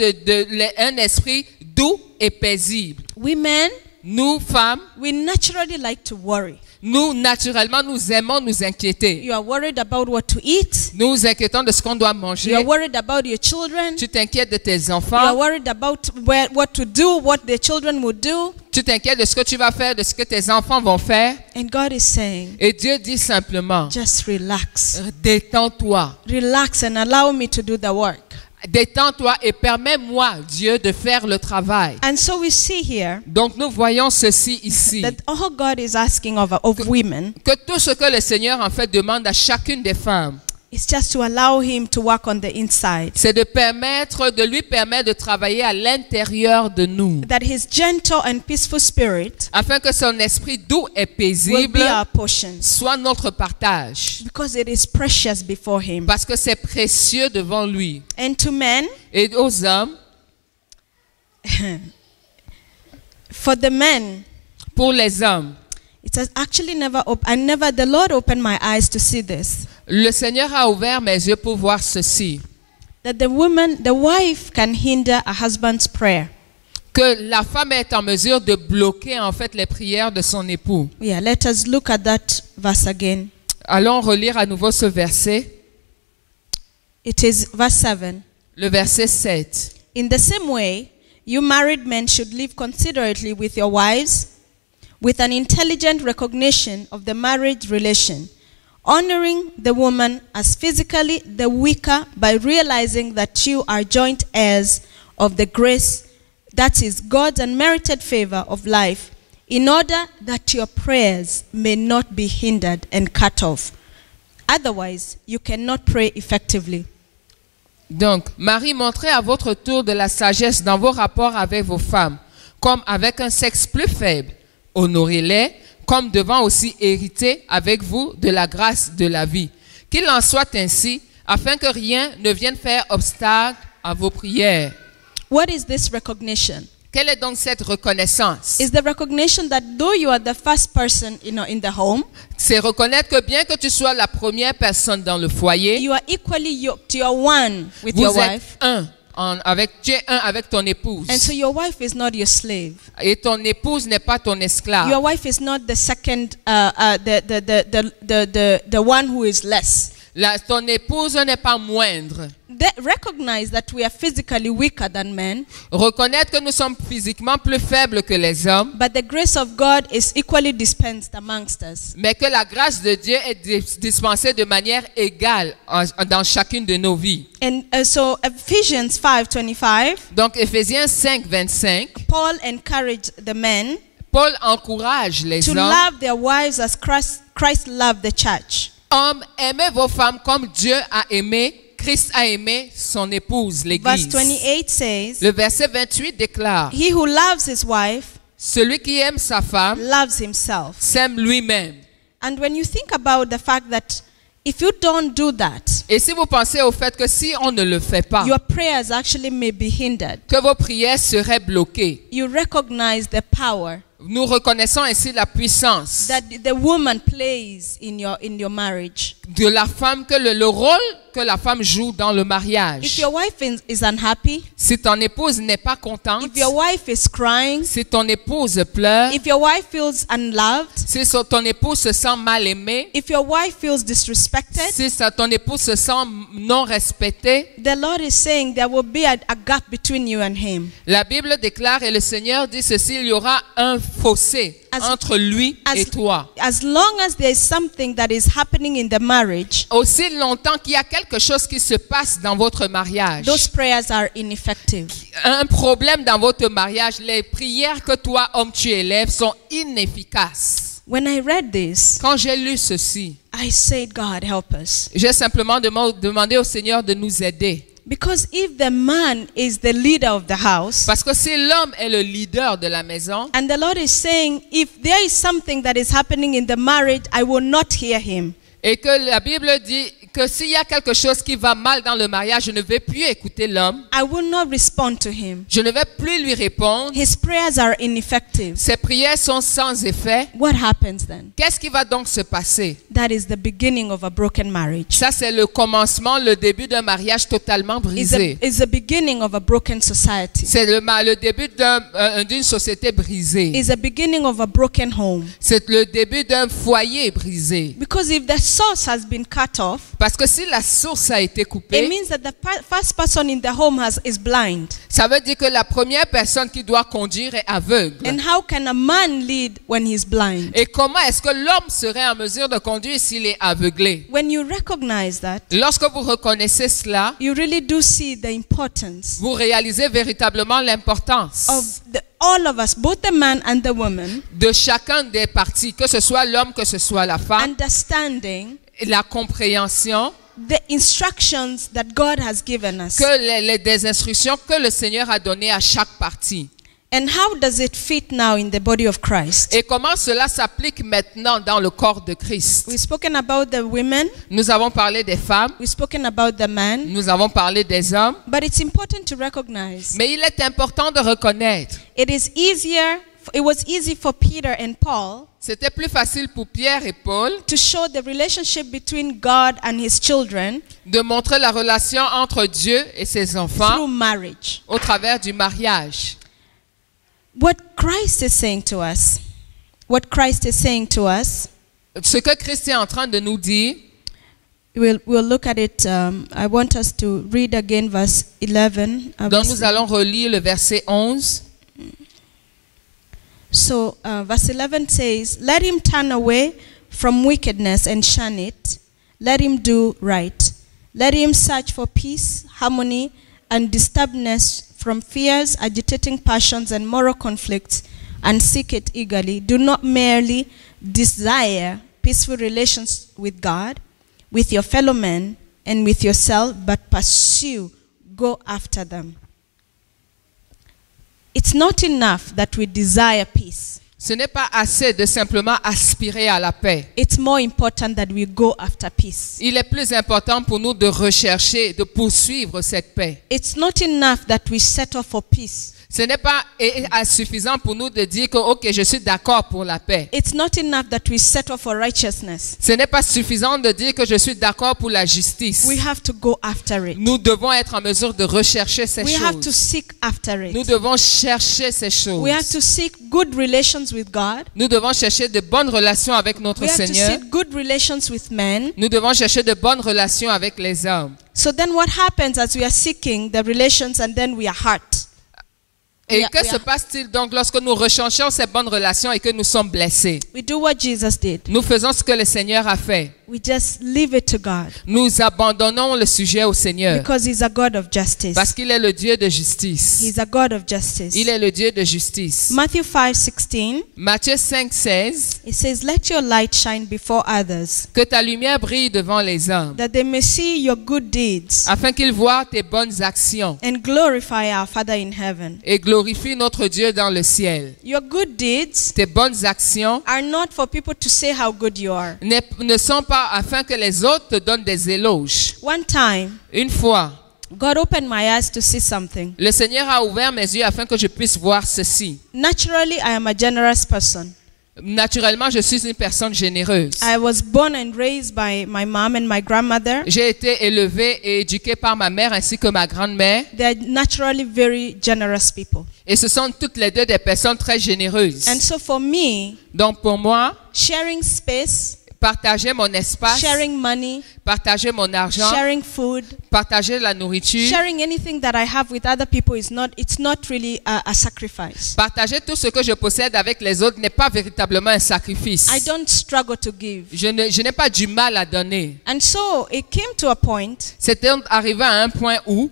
un esprit doux et paisible. We men, Nous, femmes, we naturally like to worry. nous, naturellement, nous aimons nous inquiéter. You are worried about what to eat. Nous nous inquiétons de ce qu'on doit You manger. are worried about your children. Tu t'inquiètes de tes You are enfants. worried about what to do, what the children will do. Tu t'inquiètes de ce que tu vas faire, de ce que tes enfants vont faire. And God is saying, Et Dieu dit simplement, just relax. détends-toi. Relax and allow me to do the work. Détends-toi et permets-moi, Dieu, de faire le travail. And so we see here Donc nous voyons ceci ici. that all God is asking of women Que tout ce que le Seigneur en fait demande à chacune des femmes, is just to allow Him to work on the inside. c'est de lui permettre de travailler à l'intérieur de nous. That His gentle and peaceful spirit Afin que son esprit doux et will paisible be our portion. soit notre partage. Because it is precious before Him. Parce que c'est précieux devant lui. And to men, Et aux hommes, for the men, pour les hommes, it has actually the Lord opened my eyes to see this. le Seigneur a ouvert mes yeux pour voir ceci. That the wife can hinder a husband's prayer. Que la femme est en mesure de bloquer en fait les prières de son époux. Yeah, let us look at that verse again. Allons relire à nouveau ce verset. It is verse 7. Le verset 7. In the same way, you married men should live considerately with your wives, with an intelligent recognition of the marriage relation, honoring the woman as physically the weaker by realizing that you are joint heirs of the grace that is God's unmerited favor of life, in order that your prayers may not be hindered and cut off. Otherwise, you cannot pray effectively. Donc, Marie, montrez à votre tour de la sagesse dans vos rapports avec vos femmes, comme avec un sexe plus faible. Honorez-les, comme devant aussi hériter avec vous de la grâce de la vie. Qu'il en soit ainsi, afin que rien ne vienne faire obstacle à vos prières. What is this recognition? Quelle est donc cette reconnaissance? Is the recognition that though you are the first person in the home, C'est reconnaître que bien que tu sois la première personne dans le foyer, you are equally yoked, you are one with vous your êtes wife, tu es un avec ton épouse. and so your wife is not your slave. Et ton épouse n'est pas ton esclave. Your wife is not the second, the one who is less. Ton épouse n'est pas moindre. Recognize that we are physically weaker than men, Reconnaître que nous sommes physiquement plus faibles que les hommes, but the grace of God is equally dispensed amongst us. mais que la grâce de Dieu est dispensée de manière égale dans chacune de nos vies. And so Ephesians 5:25, Donc Éphésiens 5, 25, Paul encouraged the men Paul encourage les to hommes. love their wives as Christ loved the church. Hommes, aimez vos femmes comme Dieu a aimé, Christ a aimé son épouse, Verse l'Église. 28 says, Le verset 28 déclare, he who loves his wife celui qui aime sa femme loves himself. s'aime lui-même. And when you think about the fact that if you don't do that, Et si vous pensez au fait que si on ne le fait pas, your prayers actually may be hindered. que vos prières seraient bloquées, You recognize the power nous reconnaissons ainsi la puissance that the woman plays in your marriage. de la femme, que le rôle que la femme joue dans le If mariage. your wife is unhappy, Si ton épouse n'est pas contente, if your wife is crying, si ton épouse pleure, if your wife feels unloved, si ton épouse se sent mal aimée, if your wife feels disrespected, si ton épouse se sent non respectée, the Lord is saying there will be a gap between you and him. la Bible déclare et le Seigneur dit ceci, il y aura un fossé entre lui et toi. As long as there is something that is happening in the marriage, Aussi longtemps qu'il y a quelque chose qui se passe dans votre mariage, those prayers are ineffective. un problème dans votre mariage, les prières que toi, homme, tu élèves sont inefficaces. When I read this, Quand j'ai lu ceci, I said, God, help us. j'ai simplement demandé au Seigneur de nous aider. Because if the man is the leader of the house, Parce que si l'homme est le leader de la maison, and the Lord is saying, if there is something that is happening in the marriage, I will not hear him. et que la Bible dit que s'il y a quelque chose qui va mal dans le mariage, je ne vais plus écouter l'homme, I will not respond to him. je ne vais plus lui répondre, His prayers are ineffective. ses prières sont sans effet, What happens then? qu'est-ce qui va donc se passer? That is the beginning of a broken marriage. Ça, c'est le commencement, le début d'un mariage totalement brisé. It's the beginning of a broken society. C'est le début d'une société brisée. It's the beginning of a broken home. C'est le début d'un foyer brisé. Because if the source has been cut off, Parce que si la source a été it coupée, means that the first person in the home is blind. ça veut dire que la première personne qui doit conduire est aveugle. And how can a man lead when he's blind? Et comment est-ce que l'homme serait en mesure de conduire s'il est aveuglé? When you recognize that, Lorsque vous reconnaissez cela, you really do see the importance vous réalisez véritablement l'importance of all of us, both the man and the woman, de chacun des parties, que ce soit l'homme, que ce soit la femme, understanding la compréhension, the instructions that God has given us. que des instructions que le Seigneur a données à chaque partie. And how does it fit now in the body of Christ? Et comment cela s'applique maintenant dans le corps de Christ? We've spoken about the women, Nous avons parlé des femmes, we've spoken about the man, nous avons parlé des hommes, but it's important to recognize mais il est important de reconnaître. it was easy for Peter and Paul C'était plus facile pour Pierre et Paul to show the relationship between God and his children de montrer la relation entre Dieu et ses enfants through marriage. au travers du mariage. What Christ is saying to us, Ce que Christ est en train de nous dire, we'll look at it. I want us to read again verse 11. donc nous allons relire le verset 11. So verse 11 says, let him turn away from wickedness and shun it. Let him do right. Let him search for peace, harmony, and disturbedness from fears, agitating passions, and moral conflicts, and seek it eagerly. Do not merely desire peaceful relations with God, with your fellow men, and with yourself, but pursue, go after them. It's not enough that we desire peace. Ce n'est pas assez de simplement aspirer à la paix. It's more important that we go after peace. Il est plus important pour nous de rechercher, de poursuivre cette paix. It's not enough that we settle for peace. Ce n'est pas suffisant pour nous de dire que, ok, je suis d'accord pour la paix. It's not enough that we settle for righteousness. Ce n'est pas suffisant de dire que je suis d'accord pour la justice. We have to go after it. Nous devons être en mesure de rechercher ces We have to choses. seek after Nous it. devons chercher ces We have choses. to seek good relations with God. Nous devons chercher de bonnes relations avec notre We have to Seigneur. seek good relations with men. Nous devons chercher de bonnes relations avec les hommes. So then what happens as we are seeking the relations and then we are hurt? Et We are- que we se are- passe-t-il donc lorsque nous recherchons ces bonnes relations et que nous sommes blessés? We do what Jesus did. Nous faisons ce que le Seigneur a fait. We just leave it to God Nous abandonnons le sujet au Seigneur because he's a God of justice. parce qu'il est le Dieu de justice. He's a God of justice. Il est le Dieu de justice. Matthew 5:16, Matthieu 5,16. it says, let your light shine before others, Que ta lumière brille devant les hommes, that they may see your good deeds afin qu'ils voient tes bonnes actions and glorify our Father in heaven. et glorifient notre Dieu dans le ciel. Your good deeds Tes bonnes actions are not for people to say how good you are. ne sont pas afin que les autres te donnent des éloges. One time, Une fois, God opened my eyes to see something. le Seigneur a ouvert mes yeux afin que je puisse voir ceci. Naturally, I am a generous person. Naturellement, je suis une personne généreuse. I was born and raised by my mom and my grandmother. J'ai été élevée et éduquée par ma mère ainsi que ma grand-mère. They are naturally very generous people. Et ce sont toutes les deux des personnes très généreuses. And so for me, Donc pour moi, sharing space, partager mon espace, sharing money, partager mon argent, sharing food, partager la nourriture, sharing anything that I have with other people it's not really a sacrifice. partager tout ce que je possède avec les autres n'est pas véritablement un sacrifice. I don't struggle to give. Je n'ai pas du mal à donner. And so it came to a point, C'était arrivé à un point où,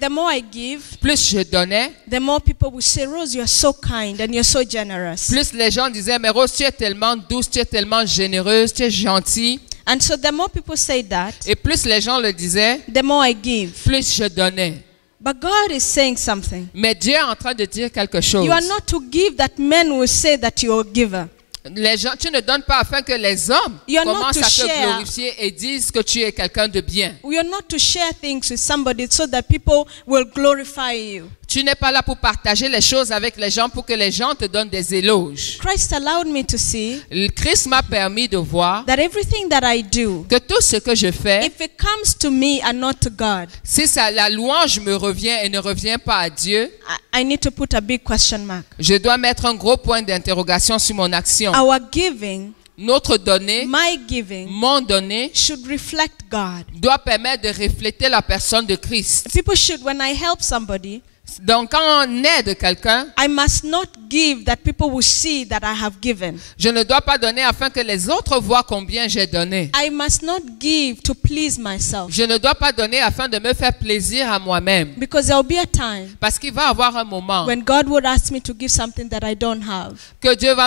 the more I give, plus je donnais, the more people will say, Rose, you're so kind and you're so generous. plus les gens disaient, mais Rose, tu es tellement douce, tu es tellement généreuse, tu es gentille. And so the more people say that, Et plus les gens le disaient, the more I give. plus je donnais. But God is saying something. Mais Dieu est en train de dire quelque chose. You are not to give that men will say that you're a giver. Les gens, tu ne donnes pas afin que les hommes You are not commencent to à te share. glorifier et disent que tu es quelqu'un de bien. We are not to share things with somebody so that people will glorify you. Tu n'es pas là pour partager les choses avec les gens pour que les gens te donnent des éloges. Christ allowed me to see Le Christ m'a permis de voir that everything that I do, que tout ce que je fais, if it comes to me and not to God, si ça, la louange me revient et ne revient pas à Dieu, I need to put a big question mark. je dois mettre un gros point d'interrogation sur mon action. Our giving, Notre donnée, my giving, mon donnée, should reflect God. doit permettre de refléter la personne de Christ. People should, when I help somebody, Donc, quand on aide quelqu'un, I must not give that people will see that I have given. je ne dois pas donner afin que les autres voient combien j'ai donné. I must not give to please myself. Je ne dois pas donner afin de me faire plaisir à moi-même. Because there will be a time Parce qu'il va y avoir un moment when God would ask me to give something that I don't have,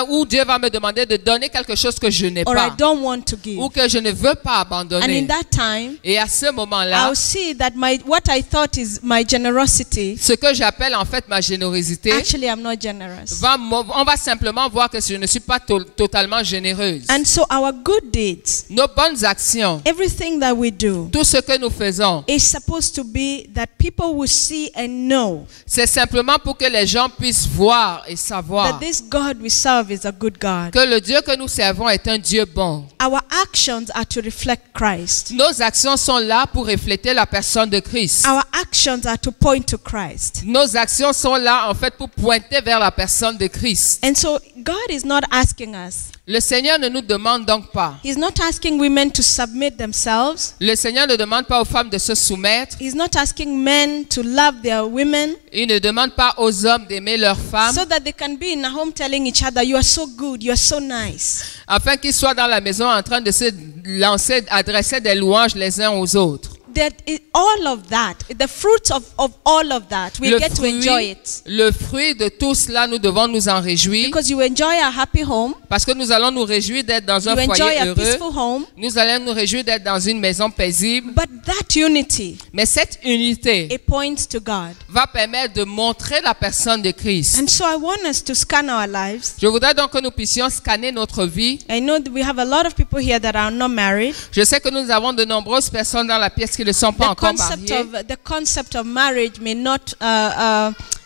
où Dieu va me demander de donner quelque chose que je n'ai or I pas don't want to give. ou que je ne veux pas And in abandonner. that time, Et à ce moment-là, I'll see that what I thought is my generosity, ce que j'appelle en fait ma générosité, actually I'm not generous. on va simplement voir que je ne suis pas totalement généreuse. And so our good deeds, Nos bonnes actions, everything that we do, tout ce que nous faisons, is supposed to be that people will see and know c'est simplement pour que les gens puissent voir et savoir that this God we serve is a good God. que le Dieu que nous servons est un Dieu bon. Our actions are to reflect Christ. Nos actions sont là pour refléter la personne de Christ. Our actions are to point to Christ. Nos actions sont là en fait pour pointer vers la personne de Christ. And so God is not asking us. Le Seigneur ne nous demande donc pas. He's not asking women to submit themselves. Le Seigneur ne demande pas aux femmes de se soumettre. He's not asking men to love their women Il ne demande pas aux hommes d'aimer leurs femmes so that they can be in a home telling each other, you are so good, you are so nice. afin qu'ils soient dans la maison en train de se lancer, adresser des louanges les uns aux autres. All of that, the fruits of all of that, we get to enjoy it. Le fruit de tout cela, nous devons nous en réjouir Because you enjoy a happy home, parce que nous allons nous réjouir d'être dans un you enjoy foyer a heureux. peaceful home, Nous allons nous réjouir d'être dans une maison paisible. but that unity, Mais cette unité it points to God. va permettre de montrer la personne de Christ. And so I want us to scan our lives. Je voudrais donc que nous puissions scanner notre vie. I know that we have a lot of people here that are not married. Je sais que nous avons de nombreuses personnes dans la pièce qui ne sont pas encore mariées. The concept of marriage may not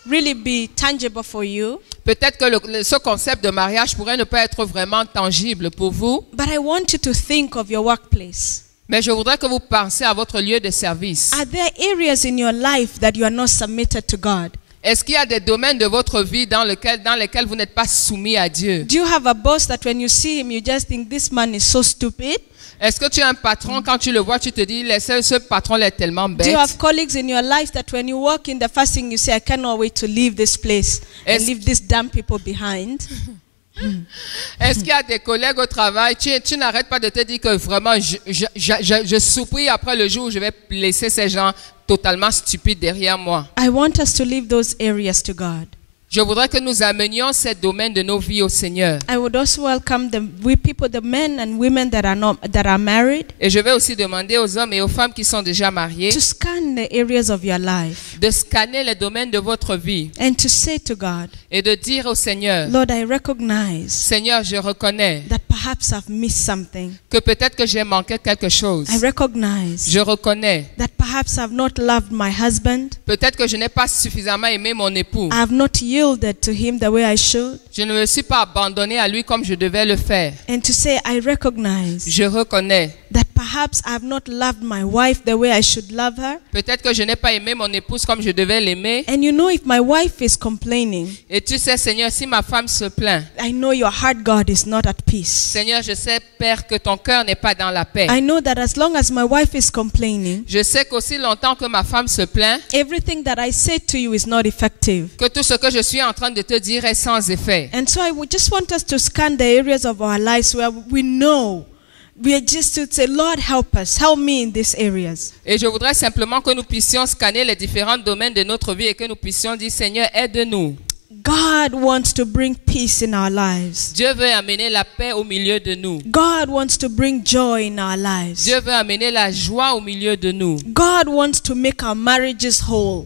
really be tangible for you. Peut-être que ce concept de mariage pourrait ne pas être vraiment tangible pour vous. But I want you to think of your workplace. Mais je voudrais que vous pensiez à votre lieu de service. Are there areas in your life that you are not submitted to God? Est-ce qu'il y a des domaines de votre vie dans lesquels vous n'êtes pas soumis à Dieu? Do you have a boss that when you see him, you just think this man is so stupid? Est-ce que tu as un patron, quand tu le vois, tu te dis, ce patron est tellement Do you bête? have colleagues in your life that when you walk in, the first thing you say, I cannot wait to leave this place and leave these damn people behind? Est-ce qu'il y a des collègues au travail, tu n'arrêtes pas de te dire que vraiment, je soupire après le jour où je vais laisser ces gens totalement stupides derrière moi? I want us to leave those areas to God. Je voudrais que nous amenions ces domaines de nos vies au Seigneur. I would also welcome the men and women that are married, Et je vais aussi demander aux hommes et aux femmes qui sont déjà mariés to scan the areas of your life de scanner les domaines de votre vie and to say to God, et de dire au Seigneur, Lord, I recognize Seigneur, je reconnais that perhaps I've missed something. que peut-être que j'ai manqué quelque chose. I recognize Je reconnais that perhaps I've not loved my husband. peut-être que je n'ai pas suffisamment aimé mon épout. I have not yielded to him the way I should. Je ne me suis pas abandonné à lui comme je devais le faire. And to say, I recognize Je reconnais. that perhaps I have not loved my wife the way I should love her. Peut-être que je n'ai pas aimé mon épouse comme je devais l'aimer. And you know, if my wife is complaining, Et tu sais, Seigneur, si ma femme se plaint, I know your heart, God, is not at peace. Seigneur, je sais, Père, que ton cœur n'est pas dans la paix. I know that as long as my wife is complaining, Je sais qu'aussi longtemps que ma femme se plaint, everything that I say to you is not effective. que tout ce que je suis en train de te dire est sans effet. And so I would just want us to scan the areas of our lives where we know. We are just to say, Lord, help us. Help me in these areas. Et je voudrais simplement que nous puissions scanner les différents domaines de notre vie et que nous puissions dire, Seigneur, aide-nous. God wants to bring peace in our lives. Dieu veut amener la paix au milieu de nous. God wants to bring joy in our lives. Dieu veut amener la joie au milieu de nous. God wants to make our marriages whole.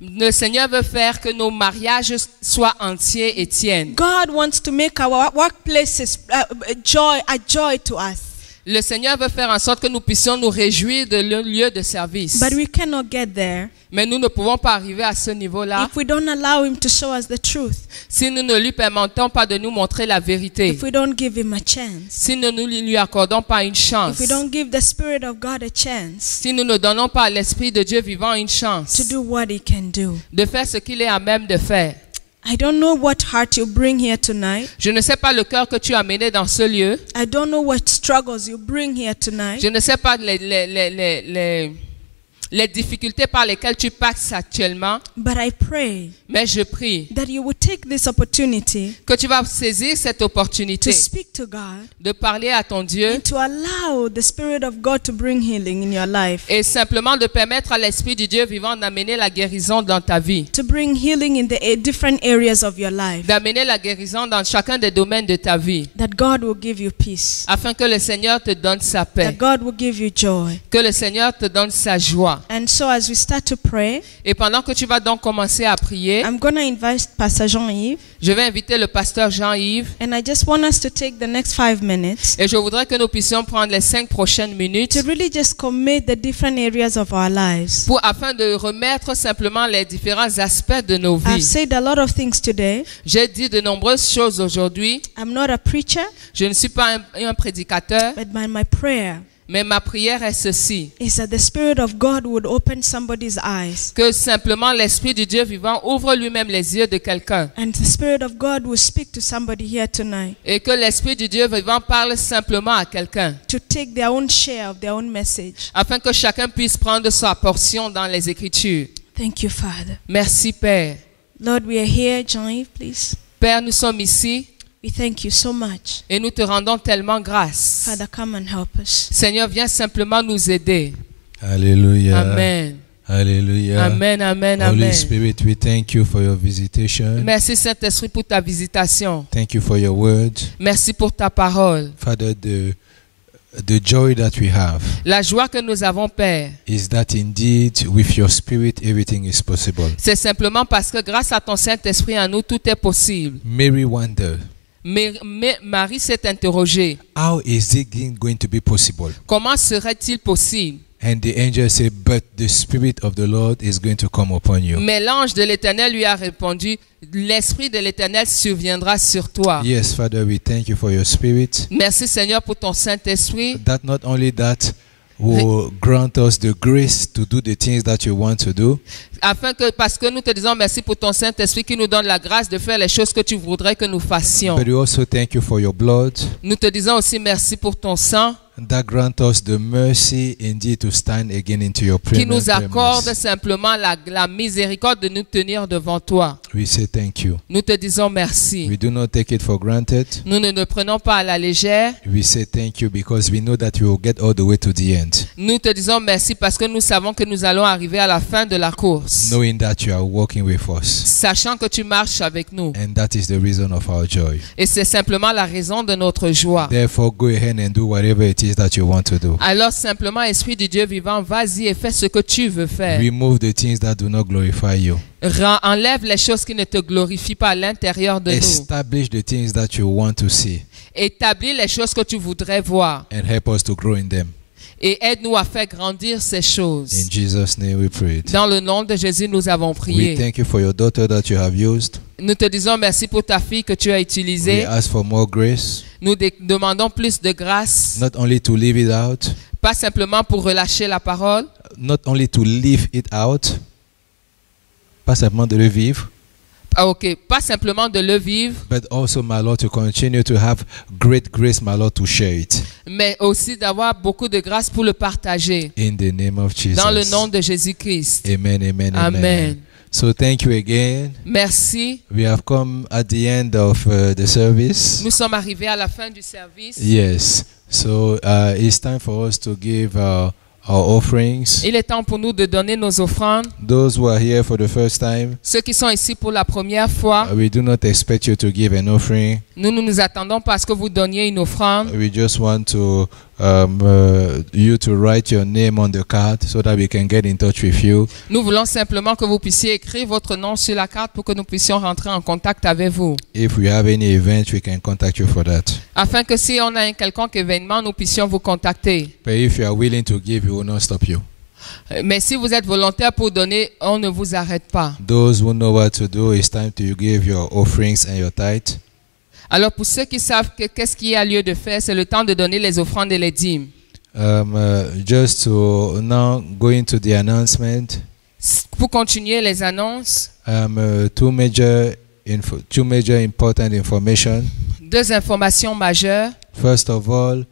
Le Seigneur veut faire que nos mariages soient entiers et tiennent. God wants to make our workplaces a joy to us. Le Seigneur veut faire en sorte que nous puissions nous réjouir de le lieu de service. But we cannot get there Mais nous ne pouvons pas arriver à ce niveau-là if we don't allow Him to show us the truth. si nous ne lui permettons pas de nous montrer la vérité. If we don't give Him a chance. Si nous ne lui accordons pas une chance. If we don't give the Spirit of God a chance Si nous ne donnons pas à l'Esprit de Dieu vivant une chance to do what He can do. de faire ce qu'il est à même de faire. I don't know what heart you bring here tonight. Je ne sais pas le cœur que tu as amené dans ce lieu. I don't know what struggles you bring here tonight. Je ne sais pas les difficultés par lesquelles tu passes actuellement. But I pray Mais je prie that you will take this opportunity que tu vas saisir cette opportunité to speak to God de parler à ton Dieu and to allow the Spirit of God to bring healing in your life. et simplement de permettre à l'Esprit du Dieu vivant d'amener la guérison dans ta vie. To bring healing in the different areas of your life. D'amener la guérison dans chacun des domaines de ta vie. That God will give you peace. Afin que le Seigneur te donne sa That paix. God will give you joy. Que le Seigneur te donne sa joie. And so as we start to pray, Et pendant que tu vas donc commencer à prier, I'm going to invite Pastor Jean-Yves. je vais inviter le pasteur Jean-Yves. And I just want us to take the next 5 minutes Et je voudrais que nous puissions prendre les 5 prochaines minutes to really just commit the different areas of our lives. afin de remettre simplement les différents aspects de nos I've vies. said a lot of things today. J'ai dit de nombreuses choses aujourd'hui. I'm not a preacher, Je ne suis pas un prédicateur, but my prayer mais ma prière est ceci. is that the Spirit of God would open somebody's eyes. Que simplement l'Esprit du Dieu vivant ouvre lui-même les yeux de quelqu'un. And the Spirit of God will speak to somebody here tonight Et que l'Esprit du Dieu vivant parle simplement à quelqu'un. to take their own share of their own message. Afin que chacun puisse prendre sa portion dans les Écritures. Thank you, Father. Merci Père. Lord, we are here. Jean-Yves, please. Père, nous sommes ici We thank you so much. et nous te rendons tellement grâce. Father, come and help us. Seigneur, viens simplement nous aider. Hallelujah. Amen. Hallelujah. Amen, amen, Holy amen. Spirit, we thank you for your visitation. Merci Saint-Esprit pour ta visitation. Thank you for your word. Merci pour ta parole. Father, the joy that we have La joie que nous avons, Père, is that indeed with your spirit everything is possible. c'est simplement parce que grâce à ton Saint-Esprit en nous, tout est possible. Mary wondered, Mais Marie s'est interrogée, how is it going to be possible? comment serait-il possible? And the angel said, but the Spirit of the Lord is going to come upon you. Mais l'ange de l'Éternel lui a répondu, l'Esprit de l'Éternel surviendra sur toi. Yes, Father, we thank you for your Spirit. Merci Seigneur pour ton Saint-Esprit. That not only that will grant us the grace to do the things that you want to do, Parce que nous te disons merci pour ton Saint-Esprit qui nous donne la grâce de faire les choses que tu voudrais que nous fassions. but we also thank you for your blood Nous te disons aussi merci pour ton sang that grant us the mercy indeed to stand again into your qui nous presence. accorde simplement la miséricorde de nous tenir devant toi. We say thank you. Nous te disons merci. We do not take it for granted. Nous ne le prenons pas à la légère. We say thank you because we know that we will get all the way to the end, Nous te disons merci parce que nous savons que nous allons arriver à la fin de la course. knowing that you are walking with us. Sachant que tu marches avec nous. And that is the reason of our joy. Et c'est simplement la raison de notre joie. Therefore, go ahead and do whatever it is that you want to do. Alors simplement, Esprit du Dieu vivant, vas-y et fais ce que tu veux faire. Remove the things that do not glorify you. Enlève les choses qui ne te glorifient pas à l'intérieur de nous. Establish the things that you want to see Établis les choses que tu voudrais voir. and help us to grow in them. Et aide-nous à faire grandir ces In choses. Jesus' name we pray. Dans le nom de Jésus, nous avons We prié. thank you for your daughter that you have used. Nous te disons merci pour ta fille que tu as We utilisée. ask for more grace, Nous demandons plus de grâce, not only to live it out, pas simplement pour relâcher la parole, not only to live it out, pas simplement de le vivre, pas simplement de le vivre, but also, my Lord, to continue to have great grace, my Lord, to share it. mais aussi d'avoir beaucoup de grâce pour le partager. In the name of Jesus. Dans le nom de Jésus-Christ. Amen, amen, Amen. amen. So thank you again. Merci. We have come at the end of the service. Nous sommes arrivés à la fin du service. Yes. So it's time for us to give our offerings. Il est temps pour nous de donner nos offrandes. Those who are here for the first time, Ceux qui sont ici pour la première fois, we do not expect you to give an offering. nous attendons parce que vous donniez une offrande. We just want to you to write your name on the card so that we can get in touch with you. Nous voulons simplement que vous puissiez écrire votre nom sur la carte pour que nous puissions rentrer en contact avec vous. If we have any event, we can contact you for that. Afin que si on a un quelconque événement, nous puissions vous contacter. But if you are willing to give, we will not stop you. Mais si vous êtes volontaire pour donner, on ne vous arrête pas. Those who know what to do, it's time to give your offerings and your tithe. Alors pour ceux qui savent qu'est-ce qu'il y a lieu de faire, c'est le temps de donner les offrandes et les dîmes. Just to now go into the announcement. Pour continuer les annonces, Two major important information. deux informations majeures. First of all,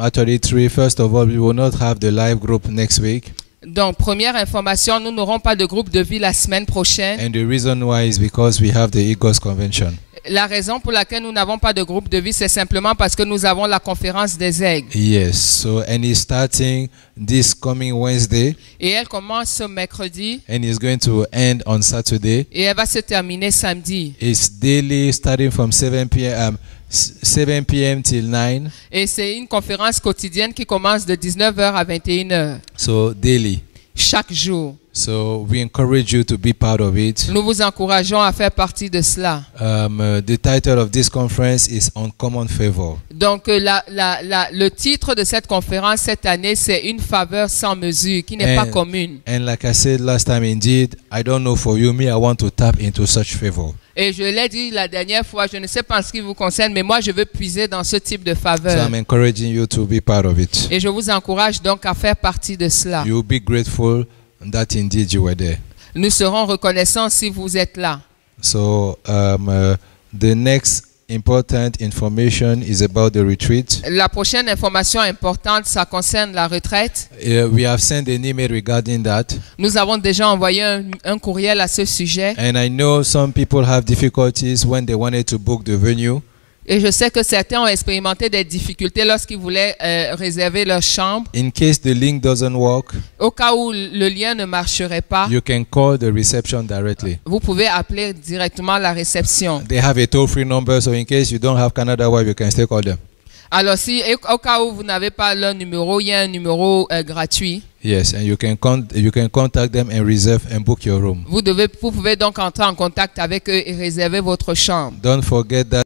actually three. First of all, we will not have the live group next week. Donc, première information, nous n'aurons pas de groupe de vie la semaine prochaine. And the reason why is because we have the Eagles Convention. La raison pour laquelle nous n'avons pas de groupe de vie, c'est simplement parce que nous avons la conférence des aigles. Yes, so and it's starting this coming Wednesday Et elle commence ce mercredi and it's going to end on Saturday. et elle va se terminer samedi. It's daily starting from 7 p.m. till 9. Et c'est une conférence quotidienne qui commence de 19h à 21h, So daily. chaque jour. So we encourage you to be part of it. Nous vous encourageons à faire partie de cela. The title of this conference is Uncommon Favor. Donc, le titre de cette conférence cette année, c'est une faveur sans mesure, qui n'est pas commune. And like I said last time, indeed, I don't know for you, me, I want to tap into such favor. Et je l'ai dit la dernière fois, je ne sais pas en ce qui vous concerne, mais moi, je veux puiser dans ce type de So faveur. I'm encouraging you to be part of it. Et je vous encourage donc à faire partie de cela. You'll be grateful that indeed you were there. Nous serons reconnaissants si vous êtes là. So the next important information is about the retreat. La prochaine information importante, ça concerne la retraite. We have sent an email regarding that. Nous avons déjà envoyé un courriel à ce sujet. And I know some people have difficulties when they wanted to book the venue. Et je sais que certains ont expérimenté des difficultés lorsqu'ils voulaient réserver leur chambre. In case the link doesn't work, Au cas où le lien ne marcherait pas, you can call the reception directly. vous pouvez appeler directement la réception. They have a toll-free number, so in case you don't have Canada Wire, you can still call them. Alors, si au cas où vous n'avez pas leur numéro, il y a un numéro gratuit. Yes, and you can contact them and reserve and book your room. Vous pouvez donc entrer en contact avec eux et réserver votre chambre. Don't forget that